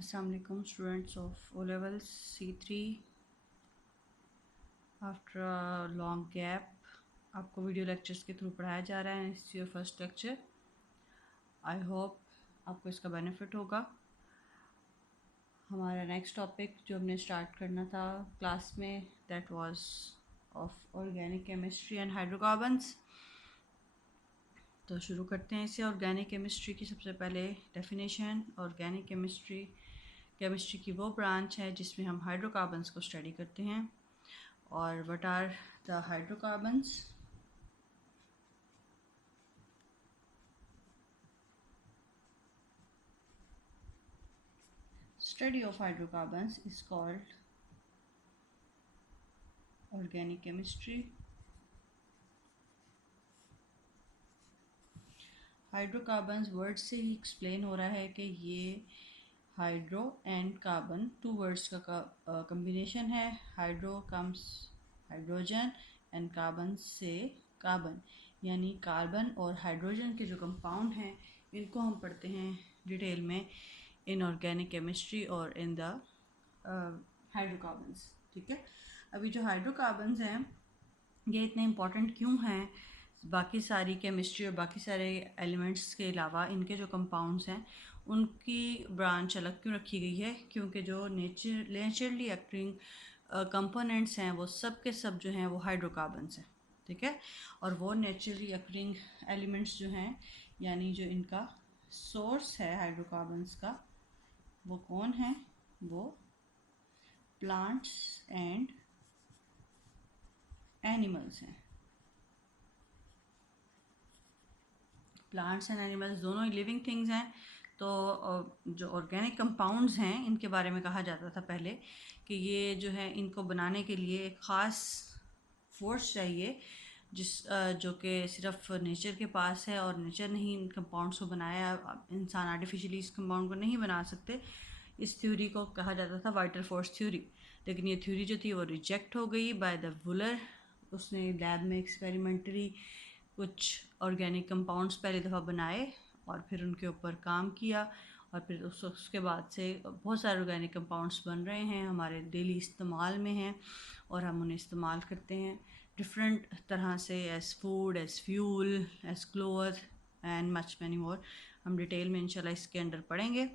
Assalamualaikum students of O levels C3 after a long gap आपको video lectures के through पढ़ाया जा रहा है। It's your first lecture. I hope आपको इसका बेनिफिट होगा। हमारा नेक्स्ट टॉपिक जो हमने स्टार्ट करना था क्लास में that was of organic chemistry and hydrocarbons. तो शुरू करते हैं इसे। ऑर्गेनिक केमिस्ट्री की सबसे पहले डेफिनेशन। ऑर्गेनिक केमिस्ट्री की वो ब्रांच है जिसमें हम हाइड्रोकार्बन्स को स्टडी करते हैं। और what are the hydrocarbons? Study of hydrocarbons is called organic chemistry. Hydrocarbons word से ही एक्सप्लेन हो रहा है कि ये hydro and carbon two words का कम्बिनेशन है। Hydro comes hydrogen and carbon से कार्बन, यानी कार्बन और हाइड्रोजन के जो कंपाउंड हैं इनको हम पढ़ते हैं डिटेल में इन ऑर्गेनिक केमिस्ट्री और इन द हाइड्रोकार्बन्स। ठीक है, अभी जो हाइड्रोकार्बन्स हैं ये इतने इम्पॉर्टेंट क्यों हैं बाकी सारी केमिस्ट्री और बाकी सारे एलिमेंट्स के अलावा? इनके जो कंपाउंड्स हैं उनकी ब्रांच अलग क्यों रखी गई है? क्योंकि जो नेचुरली एक्टिंग कंपोनेंट्स हैं वो सब के सब जो हैं वो हाइड्रोकार्बन्स हैं। ठीक है, और वो नेचुरली एक्टिंग एलिमेंट्स जो हैं यानी जो इनका सोर्स है हाइड्रोकार्बन्स का वो कौन है? वो प्लांट्स एंड एनिमल्स हैं। प्लांट्स एंड एनिमल्स दोनों ही लिविंग थिंग्स हैं। तो जो ऑर्गेनिक कंपाउंड्स हैं इनके बारे में कहा जाता था पहले कि ये जो है इनको बनाने के लिए एक ख़ास फोर्स चाहिए जो कि सिर्फ नेचर के पास है, और नेचर ने ही इन कंपाउंड्स को बनाया। इंसान आर्टिफिशियली इस कंपाउंड को नहीं बना सकते। इस थ्योरी को कहा जाता था वाइटल फोर्स थ्योरी, लेकिन ये थ्योरी जो थी वो रिजेक्ट हो गई बाय द वुलर। उसने लैब में एक्सपेरिमेंटली कुछ ऑर्गेनिक कंपाउंड्स पहली दफ़ा बनाए और फिर उनके ऊपर काम किया, और फिर उसके बाद से बहुत सारे ऑर्गेनिक कंपाउंड्स बन रहे हैं, हमारे डेली इस्तेमाल में हैं और हम उन्हें इस्तेमाल करते हैं डिफरेंट तरह से, as food, as fuel, as cloth and much many more. हम डिटेल में इंशाल्लाह इसके अंदर पढ़ेंगे।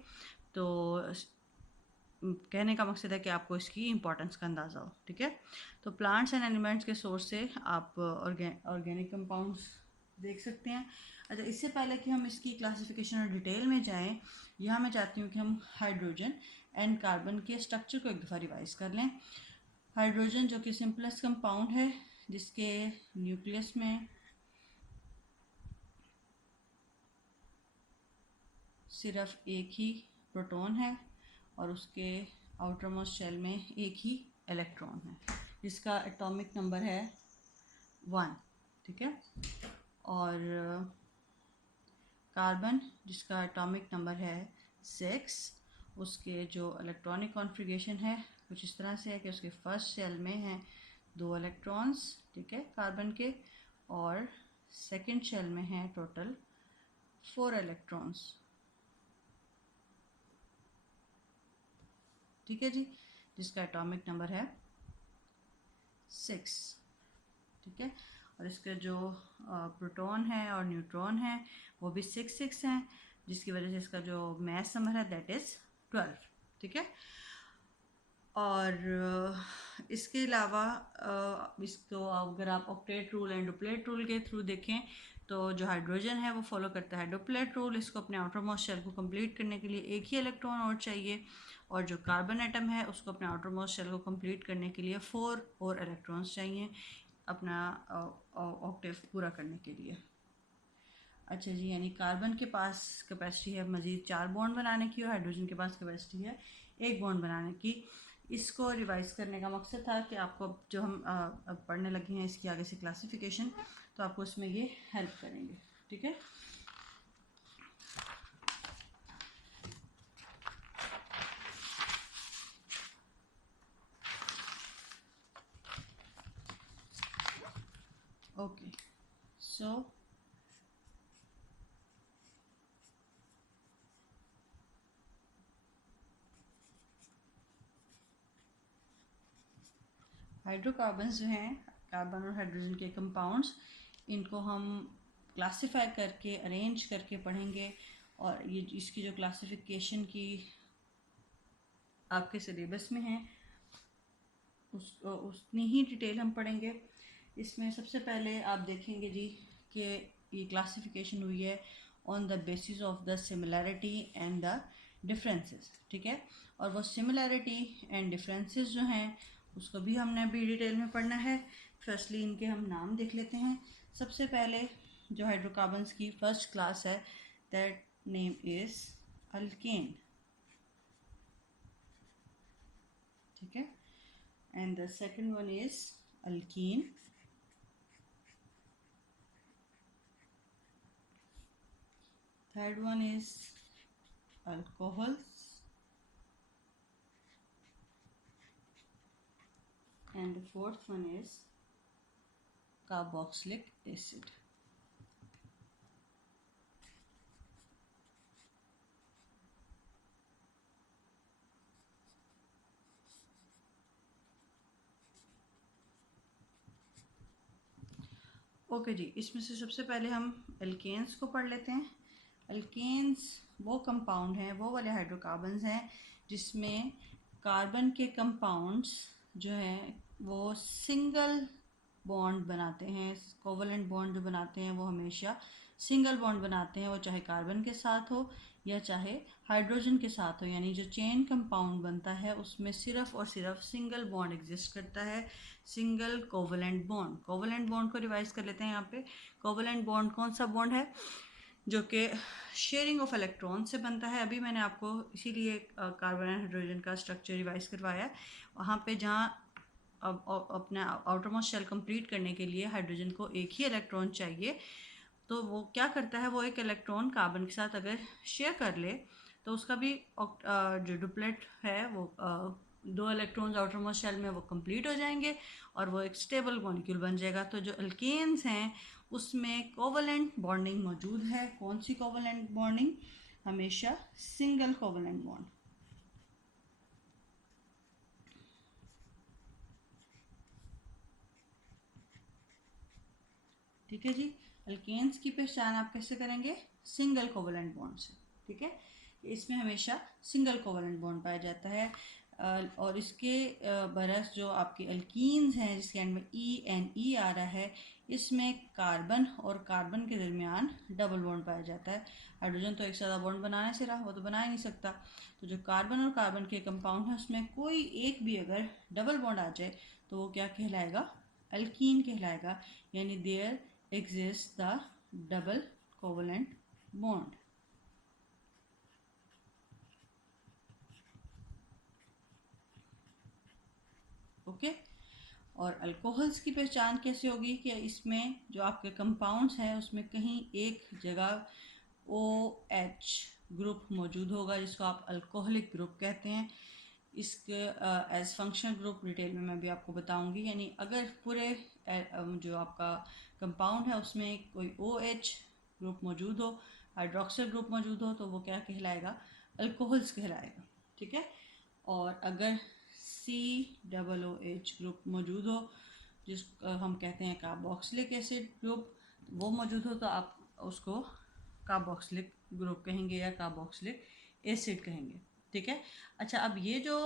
तो कहने का मकसद है कि आपको इसकी इंपॉर्टेंस का अंदाज़ा हो। ठीक है, तो प्लांट्स एंड एनिमल्स के सोर्स से आप ऑर्गेनिक कंपाउंड्स देख सकते हैं। अच्छा, इससे पहले कि हम इसकी क्लासिफिकेशन और डिटेल में जाएं, यहाँ मैं चाहती हूँ कि हम हाइड्रोजन एंड कार्बन के स्ट्रक्चर को एक दफ़ा रिवाइज कर लें। हाइड्रोजन जो कि सिंपलेस्ट कंपाउंड है जिसके न्यूक्लियस में सिर्फ एक ही प्रोटॉन है और उसके आउटर मोस्ट शेल में एक ही इलेक्ट्रॉन है जिसका एटॉमिक नंबर है 1। ठीक है, और कार्बन जिसका एटॉमिक नंबर है 6, उसके जो इलेक्ट्रॉनिक कॉन्फ़िगरेशन है कुछ इस तरह से है कि उसके फर्स्ट शेल में हैं 2 इलेक्ट्रॉन्स, ठीक है, कार्बन के, और सेकंड शेल में है टोटल 4 इलेक्ट्रॉन्स। ठीक है जी, जिसका एटॉमिक नंबर है 6। ठीक है, और इसके जो प्रोटॉन है और न्यूट्रॉन है वो भी 6 हैं, जिसकी वजह से इसका जो मास नंबर है दैट इज़ 12। ठीक है, और इसके अलावा इसको अगर आप octet rule and duplet rule के थ्रू देखें तो जो हाइड्रोजन है वो फॉलो करता है डुप्लेट रूल। इसको अपने आउटर मोस्ट शेल को कंप्लीट करने के लिए एक ही इलेक्ट्रॉन और चाहिए, और जो कार्बन एटम है उसको अपने आउटर मोस्ट शेल को कंप्लीट करने के लिए 4 और इलेक्ट्रॉन्स चाहिए अपना ऑक्टेव पूरा करने के लिए। अच्छा जी, यानी कार्बन के पास कैपेसिटी है मज़ीद 4 बॉन्ड बनाने की और हाइड्रोजन के पास कैपेसिटी है 1 बॉन्ड बनाने की। इसको रिवाइज करने का मकसद था कि आपको जो हम अब पढ़ने लगे हैं इसकी आगे से क्लासिफिकेशन, तो आपको इसमें ये हेल्प करेंगे। ठीक है, ओके, सो हाइड्रोकार्बन्स जो हैं, कार्बन और हाइड्रोजन के कंपाउंड्स, इनको हम क्लासिफाई करके अरेंज करके पढ़ेंगे, और ये इसकी जो क्लासिफिकेशन की आपके सिलेबस में है उतनी ही डिटेल हम पढ़ेंगे। इसमें सबसे पहले आप देखेंगे जी कि ये क्लासिफिकेशन हुई है on the basis of the similarity and the differences, ठीक है। और वो सिमिलैरिटी एंड डिफरेंसेस जो हैं उसको भी हमने अभी डिटेल में पढ़ना है। फर्स्टली इनके हम नाम देख लेते हैं। सबसे पहले जो हाइड्रोकार्बन्स की फर्स्ट क्लास है, दैट नेम इज अल्केन, ठीक है। And the second one is alkyne, third one is alcohols, and the fourth one is carboxylic acid. Okay जी, इसमें से सबसे पहले हम एल्केन्स को पढ़ लेते हैं। एल्केन्स वो कंपाउंड हैं, वो वाले हाइड्रोकार्बन्स हैं जिसमें कार्बन के कंपाउंड्स जो हैं वो सिंगल बॉन्ड बनाते हैं। कोवलेंट बॉन्ड जो बनाते हैं वो हमेशा सिंगल बॉन्ड बनाते हैं, वो चाहे कार्बन के साथ हो या चाहे हाइड्रोजन के साथ हो। यानी जो चेन कंपाउंड बनता है उसमें सिर्फ और सिर्फ सिंगल बॉन्ड एग्जिस्ट करता है, single covalent bond. Covalent bond को रिवाइज कर लेते हैं यहाँ पे। कोवलेंट बॉन्ड कौन सा बॉन्ड है? जो कि शेयरिंग ऑफ इलेक्ट्रॉन से बनता है। अभी मैंने आपको इसीलिए कार्बन एंड हाइड्रोजन का स्ट्रक्चर रिवाइज करवाया। वहाँ पे जहाँ अब अपना आउटर मोस्ट शेल कंप्लीट करने के लिए हाइड्रोजन को एक ही इलेक्ट्रॉन चाहिए, तो वो क्या करता है, वो एक इलेक्ट्रॉन कार्बन के साथ अगर शेयर कर ले तो उसका भी जो डुप्लेट है वो 2 इलेक्ट्रॉन्स आउटर मोस्ट शेल में वो कंप्लीट हो जाएंगे और वो एक स्टेबल मॉलिक्यूल बन जाएगा। तो जो अल्केन्स हैं उसमें कोवलेंट बॉन्डिंग मौजूद है। कौन सी कोवलेंट बॉन्डिंग? हमेशा सिंगल कोवलेंट बॉन्ड। ठीक है जी। अल्केन्स की पहचान आप कैसे करेंगे? सिंगल कोवलेंट बॉन्ड से, ठीक है। इसमें हमेशा सिंगल कोवलेंट बॉन्ड पाया जाता है। और इसके बरस जो आपके अल्कीन्स हैं जिसके एंड में ई एन ई आ रहा है, इसमें कार्बन और कार्बन के दरमियान डबल बॉन्ड पाया जाता है। हाइड्रोजन तो एक सादा बॉन्ड बनाने से रहा, वो तो बना ही नहीं सकता। तो जो कार्बन और कार्बन के कंपाउंड है उसमें कोई एक भी अगर डबल बॉन्ड आ जाए तो वो क्या कहलाएगा? अल्कीन कहलाएगा। यानी there exists the double covalent bond. Okay. और अल्कोहल्स की पहचान कैसे होगी कि इसमें जो आपके कंपाउंड्स हैं उसमें कहीं एक जगह OH ग्रुप मौजूद होगा जिसको आप अल्कोहलिक ग्रुप कहते हैं। इसके एज फंक्शनल ग्रुप डिटेल में मैं भी आपको बताऊंगी। यानी अगर पूरे जो आपका कंपाउंड है उसमें कोई OH ग्रुप मौजूद हो, हाइड्रोक्सिल ग्रुप मौजूद हो, तो वो क्या कहलाएगा? अल्कोहल्स कहलाएगा, ठीक है। और अगर COOH ग्रुप मौजूद हो जिसको हम कहते हैं कार्बोक्सिलिक एसिड ग्रुप, वो मौजूद हो तो आप उसको कार्बोक्सिलिक ग्रुप कहेंगे या कार्बोक्सिलिक एसिड कहेंगे, ठीक है। अच्छा, अब ये जो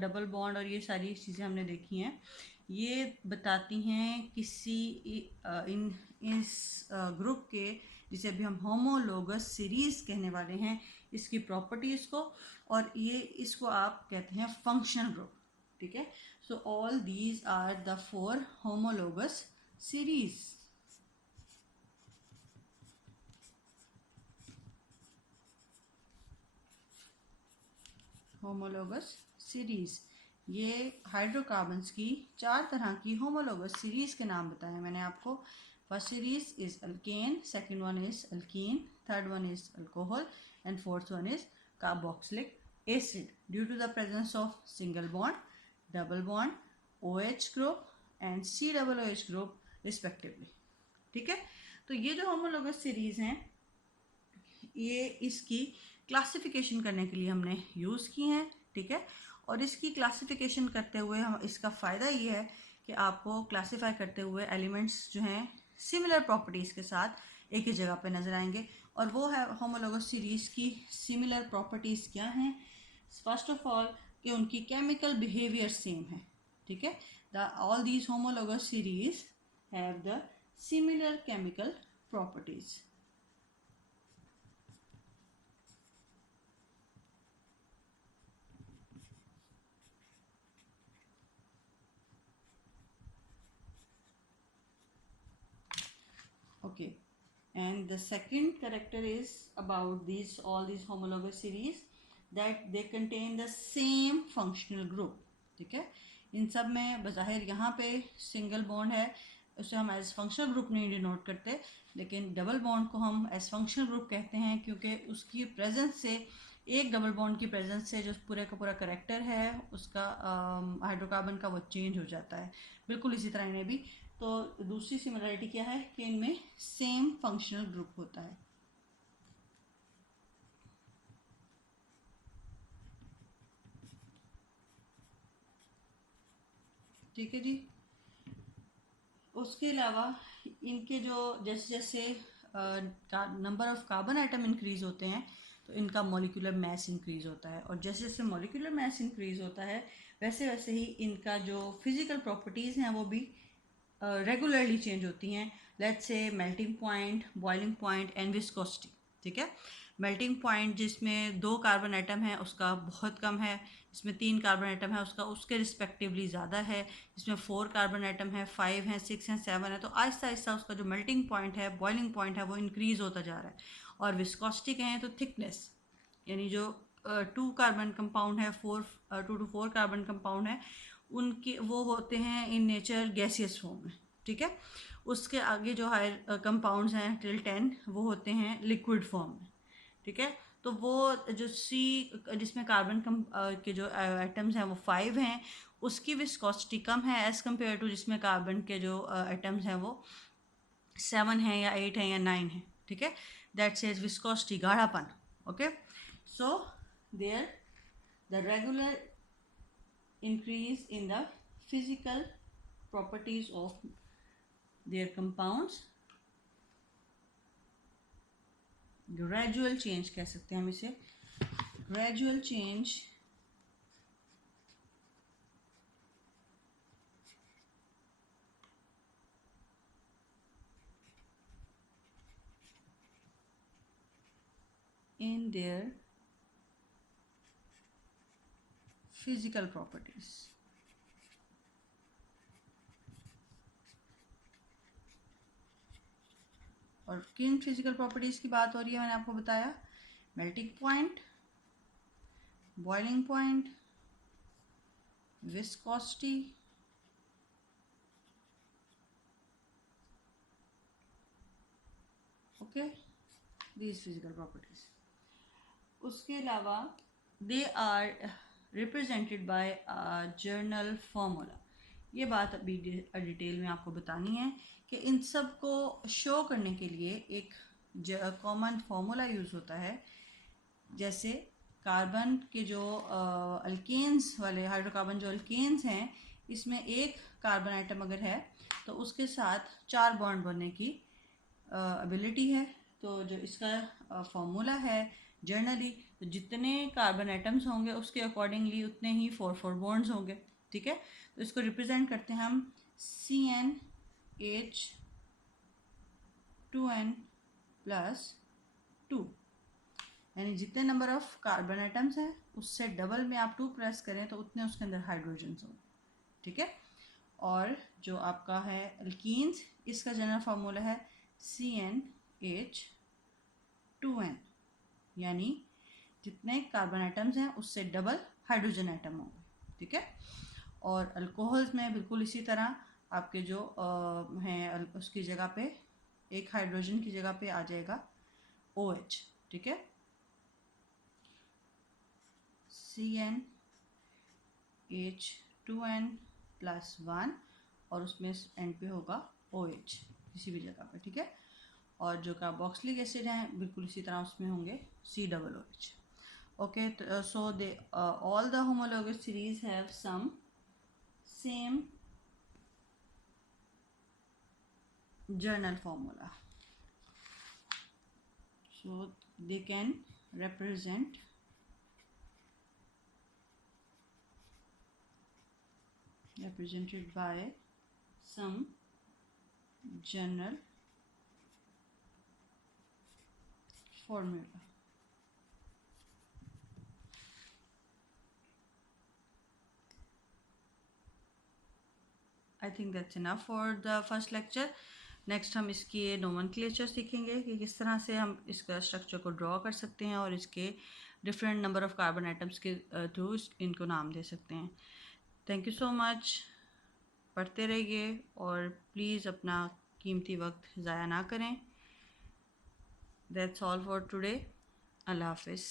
डबल बॉन्ड और ये सारी चीज़ें हमने देखी हैं, ये बताती हैं किसी इस ग्रुप के, जिसे अभी हम होमोलोगस सीरीज़ कहने वाले हैं, इसकी प्रॉपर्टीज़ को, और ये इसको आप कहते हैं फंक्शनल ग्रुप, ठीक है। So all these are the 4 homologous series. Homologous series, ये हाइड्रोकार्बन्स की 4 तरह की होमोलोगस सीरीज़ के नाम बताए मैंने आपको। First series is alkane, second one is alkene, third one is alcohol, and fourth one is carboxylic acid due to the presence of single bond, double bond, OH group and COOH group respectively, ठीक है। तो ये जो homologous series हैं ये इसकी classification करने के लिए हमने यूज़ की हैं, ठीक है। और इसकी क्लासिफिकेशन करते हुए हम इसका फ़ायदा ये है कि आपको क्लासीफाई करते हुए एलिमेंट्स जो हैं सिमिलर प्रॉपर्टीज़ के साथ एक ही जगह पे नज़र आएंगे। और वो है होमोलोगस सीरीज़ की सिमिलर प्रॉपर्टीज़ क्या हैं। फर्स्ट ऑफ ऑल कि उनकी केमिकल बिहेवियर सेम है, ठीक है। All these homologous series have the similar chemical properties. Okay, and the second character is about these all these homologous series that they contain the same functional group, ठीक है। इन सब में बज़ाहिर यहाँ पे सिंगल बॉन्ड है, उसे हम एज फंक्शनल ग्रुप नहीं डिनोट करते, लेकिन डबल बॉन्ड को हम एज फंक्शनल ग्रुप कहते हैं क्योंकि उसकी प्रेजेंस से, एक डबल बॉन्ड की प्रेजेंस से जो पूरे का पूरा करेक्टर है उसका हाइड्रोकार्बन का वो चेंज हो जाता है। बिल्कुल इसी तरह इन्हें भी, तो दूसरी सिमिलरिटी क्या है कि इनमें सेम फंक्शनल ग्रुप होता है। ठीक है जी। उसके अलावा इनके जो जैसे जैसे number of carbon atom increase होते हैं तो इनका मॉलिक्यूलर मास इंक्रीज होता है, और जैसे जैसे मॉलिक्यूलर मास इंक्रीज होता है वैसे वैसे ही इनका जो फिजिकल प्रॉपर्टीज़ हैं वो भी रेगुलरली चेंज होती हैं। Let's say melting point, boiling point and viscosity, ठीक है। मेल्टिंग पॉइंट जिसमें 2 कार्बन आइटम है उसका बहुत कम है, इसमें 3 कार्बन आइटम है उसका उसके रिस्पेक्टिवली ज़्यादा है, इसमें 4 कार्बन आइटम है, 5 हैं, 6 हैं, 7 है, तो आहिस्ता आहिस्ता उसका जो मेल्टिंग पॉइंट है, बॉइलिंग पॉइंट है वो इंक्रीज़ होता जा रहा है। और विस्कोसिटी कहें तो थिकनेस, यानी जो 2 कार्बन कंपाउंड है, 2 to 4 कार्बन कंपाउंड है, उनके वो होते हैं इन नेचर गैसियस फॉर्म में, ठीक है। उसके आगे जो हायर कंपाउंड्स हैं टिल 10 वो होते हैं लिक्विड फॉर्म में, ठीक है। तो वो जो सी जिसमें कार्बन के जो एटम्स हैं वो 5 हैं, उसकी विस्कोसिटी कम है एज़ कम्पेयर टू जिसमें कार्बन के जो एटम्स हैं वो 7 हैं या 8 हैं या 9 हैं, ठीक है। दैट सेज विस्कोसिटी, गाढ़ापन। Okay, so there the regular increase in the physical properties of their compounds, gradual change कह सकते हैं हम इसे, gradual change in their physical properties। और किन फिजिकल प्रॉपर्टीज़ की बात हो रही है मैंने आपको बताया, melting point, boiling point, viscosity, okay, these physical properties. उसके अलावा they are represented by general formula. ये बात अभी डिटेल में आपको बतानी है कि इन सब को शो करने के लिए एक कॉमन फार्मूला यूज़ होता है। जैसे कार्बन के जो अल्केन्स वाले हाइड्रोकार्बन जो अल्केन्स हैं, इसमें एक कार्बन आइटम अगर है तो उसके साथ 4 बॉन्ड बनने की एबिलिटी है। तो जो इसका फॉर्मूला है जर्नली, तो जितने कार्बन एटम्स होंगे उसके अकॉर्डिंगली उतने ही 4 बॉन्ड्स होंगे, ठीक है। तो इसको रिप्रेजेंट करते हैं हम CnH2n+2, यानी जितने नंबर ऑफ कार्बन एटम्स हैं उससे डबल में आप 2 प्रेस करें तो उतने उसके अंदर हाइड्रोजन्स होंगे, ठीक है। और जो आपका है अल्कीन्स, इसका जनरल फार्मूला है CnH2n, यानी जितने कार्बन आइटम्स हैं उससे डबल हाइड्रोजन आइटम होंगे, ठीक है। और अल्कोहल्स में बिल्कुल इसी तरह आपके जो हैं उसकी जगह पे एक हाइड्रोजन की जगह पे आ जाएगा OH, ठीक है। CnH2n+1 और उसमें एंड पे होगा OH किसी भी जगह पे, ठीक है। और जो कार्बोक्सिलिक एसिड हैं बिल्कुल इसी तरह उसमें होंगे COOH। Okay, so they all the homologous series have some same journal formula, so they can represented by some general formula. I think that's enough for the first lecture. Next हम इसकी nomenclature सीखेंगे कि किस तरह से हम इसका structure को ड्रॉ कर सकते हैं और इसके different number of carbon atoms के थ्रू इनको नाम दे सकते हैं. Thank you so much. पढ़ते रहिए और प्लीज़ अपना कीमती वक्त ज़ाया ना करें. That's all for today. अल्लाह हाफिज़.